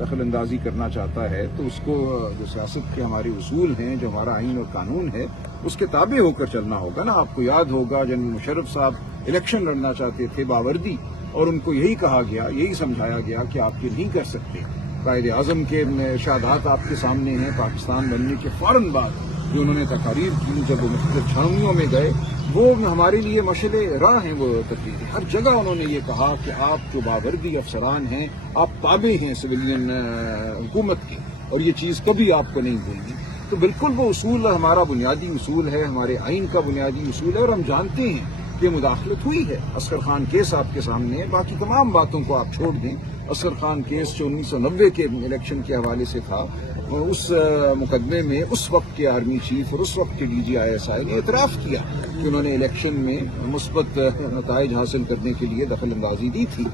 دخل اندازی کرنا چاہتا ہے تو اس کو جو سیاست کے ہمارے اصول ہیں، جو ہمارا آئین اور قانون ہے، اس کے تابع ہو کر چلنا ہوگا نا۔ آپ کو یاد ہوگا جنرل مشرف صاحب الیکشن لڑنا چاہتے تھے باوردی، اور ان کو یہی کہا گیا، یہی سمجھایا گیا کہ آپ یہ نہیں کر سکتے۔ قائد اعظم کے ارشادات آپ کے سامنے ہیں۔ پاکستان بننے کے فوراً بعد جو انہوں نے تقاریر کی، جب وہ مختلف چھاؤنیوں میں گئے، وہ ہمارے لیے مشعل راہ ہیں۔ وہ تقریریں ہر جگہ انہوں نے یہ کہا کہ آپ جو باوردی افسران ہیں، آپ تابع ہیں سویلین حکومت کے، اور یہ چیز کبھی آپ کو نہیں بھولنی۔ تو بالکل وہ اصول ہمارا بنیادی اصول ہے، ہمارے آئین کا بنیادی اصول ہے، اور ہم جانتے ہیں کہ مداخلت ہوئی ہے۔ اصغر خان کیس آپ کے سامنے ہے، باقی تمام باتوں کو آپ چھوڑ دیں۔ اصغر خان کیس جو 1990 کے الیکشن کے حوالے سے تھا، اس مقدمے میں اس وقت کے آرمی چیف اور اس وقت کے ڈی جی ISI نے اعتراف کیا کہ انہوں نے الیکشن میں مثبت نتائج حاصل کرنے کے لیے دخل اندازی کی تھی۔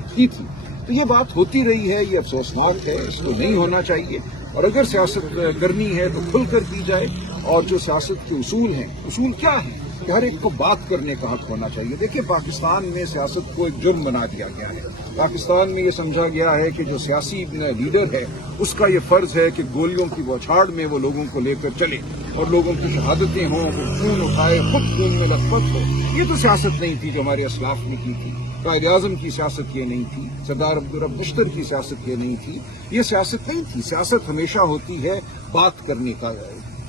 تو یہ بات ہوتی رہی ہے، یہ افسوسناک ہے، اس کو نہیں ہونا چاہیے، اور اگر سیاست کرنی ہے تو کھل کر کی جائے۔ اور جو سیاست کے اصول ہیں، اصول کیا ہیں کہ ہر ایک کو بات کرنے کا حق ہونا چاہیے۔ دیکھیں، پاکستان میں سیاست کو ایک جرم بنا دیا گیا ہے۔ پاکستان میں یہ سمجھا گیا ہے کہ جو سیاسی لیڈر ہے، اس کا یہ فرض ہے کہ گولیوں کی بوچھاڑ میں وہ لوگوں کو لے کر چلے اور لوگوں کی شہادتیں ہوں، وہ خون اٹھائے، خود خون میں لت پت ہو۔ یہ تو سیاست نہیں تھی جو ہمارے اسلاف نے کی تھی۔ قائد اعظم کی سیاست یہ نہیں تھی، سردار عبدالرب مشتر کی سیاست یہ نہیں تھی، یہ سیاست نہیں تھی۔ سیاست ہمیشہ ہوتی ہے بات کرنے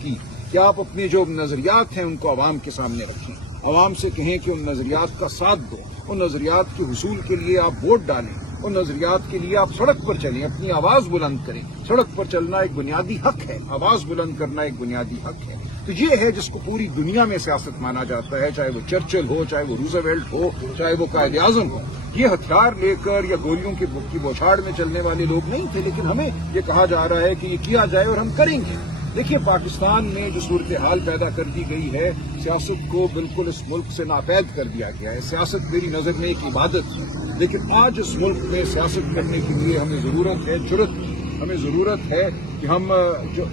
کی، کہ آپ اپنے جو نظریات ہیں ان کو عوام کے سامنے رکھیں، عوام سے کہیں کہ ان نظریات کا ساتھ دو، ان نظریات کے حصول کے لیے آپ ووٹ ڈالیں، ان نظریات کے لیے آپ سڑک پر چلیں، اپنی آواز بلند کریں۔ سڑک پر چلنا ایک بنیادی حق ہے، آواز بلند کرنا ایک بنیادی حق ہے۔ تو یہ ہے جس کو پوری دنیا میں سیاست مانا جاتا ہے، چاہے وہ چرچل ہو، چاہے وہ روزویلٹ ہو، چاہے وہ قائد اعظم ہو۔ یہ ہتھیار لے کر یا گولیوں کی بوچھاڑ میں چلنے والے لوگ نہیں تھے، لیکن ہمیں یہ کہا جا رہا ہے کہ یہ کیا جائے اور ہم کریں گے۔ دیکھیے، پاکستان میں جو صورتحال پیدا کر دی گئی ہے، سیاست کو بالکل اس ملک سے ناپید کر دیا گیا ہے۔ سیاست میری نظر میں ایک عبادت ہے، لیکن آج اس ملک میں سیاست کرنے کے لیے ہمیں ضرورت ہے جرأت کی، ہمیں ضرورت ہے کہ ہم جو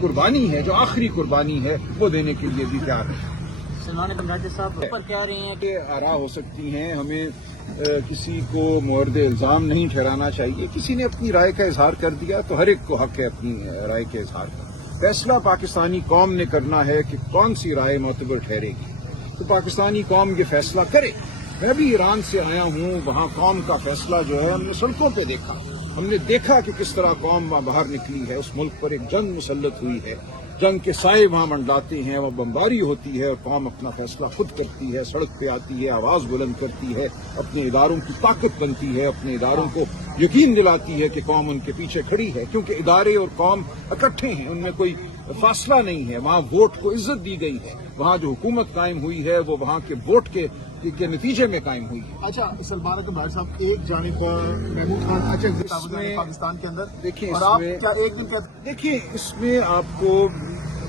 قربانی ہے، جو آخری قربانی ہے، وہ دینے کے لیے بھی تیار ہیں۔ سلمان بنڈاجی صاحب اوپر کہہ رہے ہیں کہ آرا ہو سکتی ہیں، ہمیں کسی کو مورد الزام نہیں ٹھہرانا چاہیے۔ کسی نے اپنی رائے کا اظہار کر دیا تو ہر ایک کو حق ہے اپنی رائے کے اظہار کا۔ فیصلہ پاکستانی قوم نے کرنا ہے کہ کون سی رائے معتبر ٹھہرے گی، تو پاکستانی قوم یہ فیصلہ کرے۔ میں بھی ایران سے آیا ہوں، وہاں قوم کا فیصلہ جو ہے ہم نے سڑکوں پہ دیکھا، ہم نے دیکھا کہ کس طرح قوم وہاں باہر نکلی ہے۔ اس ملک پر ایک جنگ مسلط ہوئی ہے، جنگ کے سائے وہاں منڈلاتے ہیں، وہ بمباری ہوتی ہے اور قوم اپنا فیصلہ خود کرتی ہے، سڑک پہ آتی ہے، آواز بلند کرتی ہے، اپنے اداروں کی طاقت بنتی ہے، اپنے اداروں کو یقین دلاتی ہے کہ قوم ان کے پیچھے کھڑی ہے، کیونکہ ادارے اور قوم اکٹھے ہیں، ان میں کوئی فاصلہ نہیں ہے۔ وہاں ووٹ کو عزت دی گئی ہے، وہاں جو حکومت قائم ہوئی ہے وہ وہاں کے ووٹ کے نتیجے میں قائم ہوئی ہے۔ اچھا، سلمان بنڈاجی صاحب، ایک جانب پر محمود خان پاکستان کے اندر، دیکھیں اور آپ کیا ایک دن دیکھیں اس میں آپ کو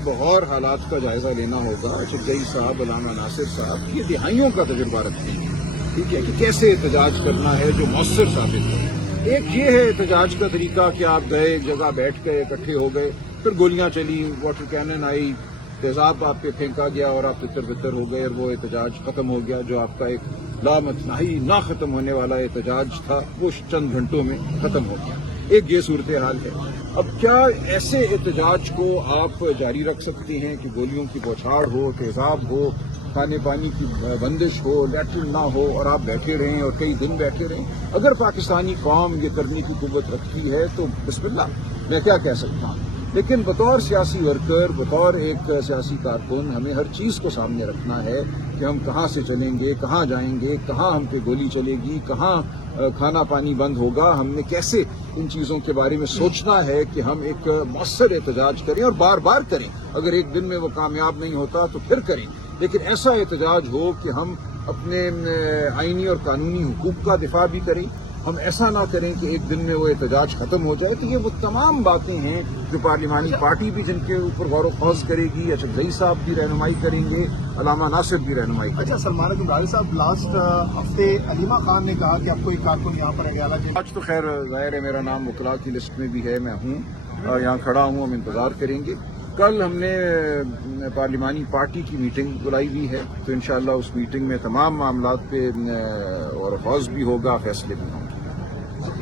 بہت حالات کا جائزہ لینا ہوگا۔ چٹئی صاحب، علامہ ناصر صاحب یہ دہائیوں کا تجربہ رکھتے ہیں، ٹھیک ہے، کہ کیسے احتجاج کرنا ہے جو مؤثر ثابت ہو۔ ایک یہ ہے احتجاج کا طریقہ کہ آپ گئے، ایک جگہ بیٹھ گئے، اکٹھے ہو گئے، پھر گولیاں چلی، واٹر کینن آئی، تیزاب آپ پہ پھینکا گیا اور آپ تتر بتر ہو گئے اور وہ احتجاج ختم ہو گیا۔ جو آپ کا ایک لامتناہی نہ ختم ہونے والا احتجاج تھا وہ چند گھنٹوں میں ختم ہو گیا۔ ایک یہ صورتحال ہے۔ اب کیا ایسے احتجاج کو آپ جاری رکھ سکتے ہیں کہ گولیوں کی بوچھاڑ ہو، تیزاب ہو، کھانے پانی کی بندش ہو، لیٹرن نہ ہو، اور آپ بیٹھے رہیں اور کئی دن بیٹھے رہیں؟ اگر پاکستانی قوم یہ کرنے کی قوت رکھتی ہے تو بسم اللہ، میں کیا کہہ سکتا ہوں۔ لیکن بطور سیاسی ورکر، بطور ایک سیاسی کارکن، ہمیں ہر چیز کو سامنے رکھنا ہے کہ ہم کہاں سے چلیں گے، کہاں جائیں گے، کہاں ہم پہ گولی چلے گی، کہاں کھانا پانی بند ہوگا۔ ہم نے کیسے ان چیزوں کے بارے میں سوچنا ہے کہ ہم ایک مؤثر احتجاج کریں اور بار بار کریں۔ اگر ایک دن میں وہ کامیاب نہیں ہوتا تو پھر کریں، لیکن ایسا احتجاج ہو کہ ہم اپنے آئینی اور قانونی حقوق کا دفاع بھی کریں۔ ہم ایسا نہ کریں کہ ایک دن میں وہ احتجاج ختم ہو جائے۔ تو یہ وہ تمام باتیں ہیں جو پارلیمانی پارٹی بھی جن کے اوپر غور و خوض کرے گی، اچھا صاحب بھی رہنمائی کریں گے، علامہ ناصر بھی رہنمائی کریں گے۔ اچھا، سلمان بنڈاجی صاحب، لاسٹ ہفتے علیمہ خان نے کہا کہ آپ کو ایک کارکن یہاں پر ہے۔ آج تو خیر ظاہر ہے میرا نام وکلاء کی لسٹ میں بھی ہے، میں ہوں، یہاں کھڑا ہوں، ہم انتظار کریں گے۔ کل ہم نے پارلیمانی پارٹی کی میٹنگ بلائی ہوئی ہے، تو انشاءاللہ اس میٹنگ میں تمام معاملات پہ غور و خوض بھی ہوگا، فیصلے بھی ہوں گے۔